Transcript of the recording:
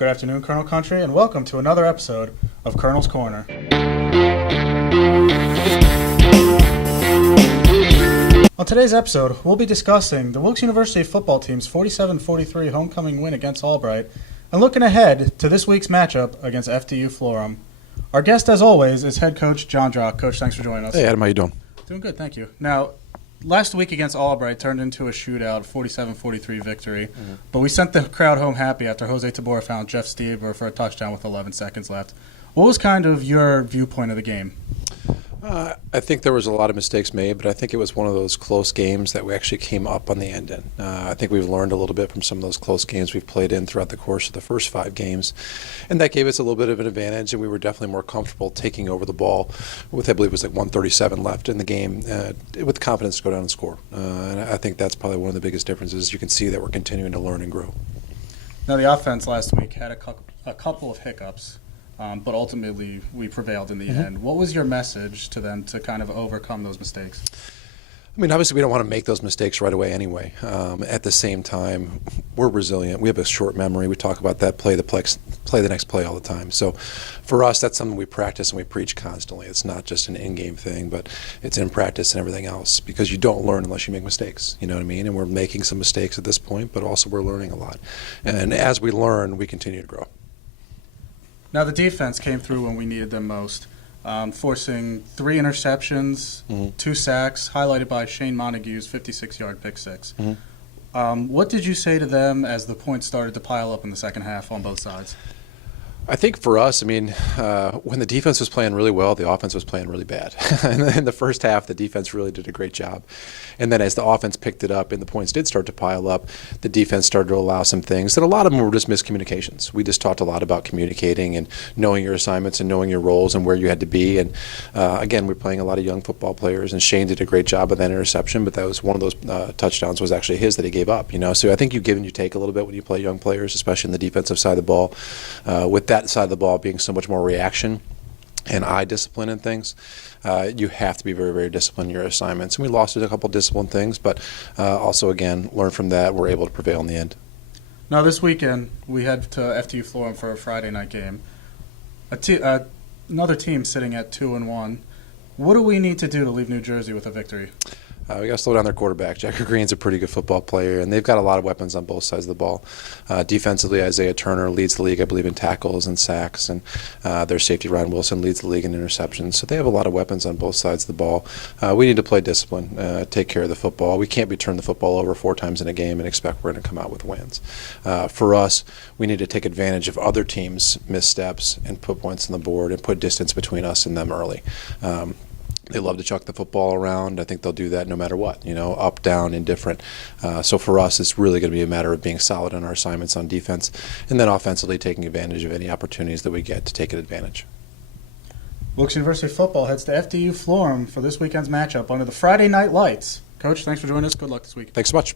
Good afternoon, Colonel Country, and welcome to another episode of Colonel's Corner. On today's episode, we'll be discussing the Wilkes University football team's 47-43 homecoming win against Albright and looking ahead to this week's matchup against FDU-Florham. Our guest, as always, is head coach Jon Drach. Coach, thanks for joining us. Hey, Adam, how you doing? Doing good, thank you. Now, last week against Albright turned into a shootout, 47-43 victory, but we sent the crowd home happy after Jose Tabor found Jeff Stieber for a touchdown with 11 seconds left. What was kind of your viewpoint of the game? I think there was a lot of mistakes made, but I think it was one of those close games that we actually came up on the end in. I think we've learned a little bit from some of those close games we've played in throughout the course of the first 5 games, and that gave us a little bit of an advantage, and we were definitely more comfortable taking over the ball with, I believe it was like 1:37 left in the game, with confidence to go down and score. And I think that's probably one of the biggest differences. You can see that we're continuing to learn and grow. Now, the offense last week had a couple of hiccups. But ultimately, we prevailed in the end. What was your message to them to kind of overcome those mistakes? I mean, obviously, we don't want to make those mistakes right away anyway. At the same time, we're resilient. We have a short memory. We talk about that play the next play all the time. So for us, that's something we practice and we preach constantly. It's not just an in-game thing, but it's in practice and everything else, because you don't learn unless you make mistakes. You know what I mean? And we're making some mistakes at this point, but also we're learning a lot. And as we learn, we continue to grow. Now, the defense came through when we needed them most, forcing 3 interceptions, 2 sacks, highlighted by Shane Montague's 56-yard pick six. What did you say to them as the points started to pile up in the second half on both sides? I think for us, I mean, when the defense was playing really well, the offense was playing really bad. In the first half, the defense really did a great job. And then as the offense picked it up and the points did start to pile up, the defense started to allow some things. And a lot of them were just miscommunications. We just talked a lot about communicating and knowing your assignments and knowing your roles and where you had to be. And again, we're playing a lot of young football players. And Shane did a great job of that interception, but that was one of those touchdowns was actually his that he gave up. You know, so I think you give and you take a little bit when you play young players, especially in the defensive side of the ball. With that side of the ball being so much more reaction and eye discipline and things, you have to be very, very disciplined in your assignments. And we lost a couple discipline things, but also, again, learn from that. We're able to prevail in the end. Now, this weekend, we head to FDU-Florham for a Friday night game. Another team sitting at 2-1. What do we need to do to leave New Jersey with a victory? We got to slow down their quarterback. Jacker Green's a pretty good football player, and they've got a lot of weapons on both sides of the ball. Defensively, Isaiah Turner leads the league, I believe, in tackles and sacks, and their safety, Ryan Wilson, leads the league in interceptions. So they have a lot of weapons on both sides of the ball. We need to play discipline, take care of the football. We can't be turning the football over 4 times in a game and expect we're going to come out with wins. For us, we need to take advantage of other teams' missteps and put points on the board and put distance between us and them early. They love to chuck the football around. I think they'll do that no matter what, you know, up, down, indifferent. So for us, it's really going to be a matter of being solid on our assignments on defense and then offensively taking advantage of any opportunities that we get to take advantage. Wilkes University football heads to FDU-Florham for this weekend's matchup under the Friday night lights. Coach, thanks for joining us. Good luck this week. Thanks so much.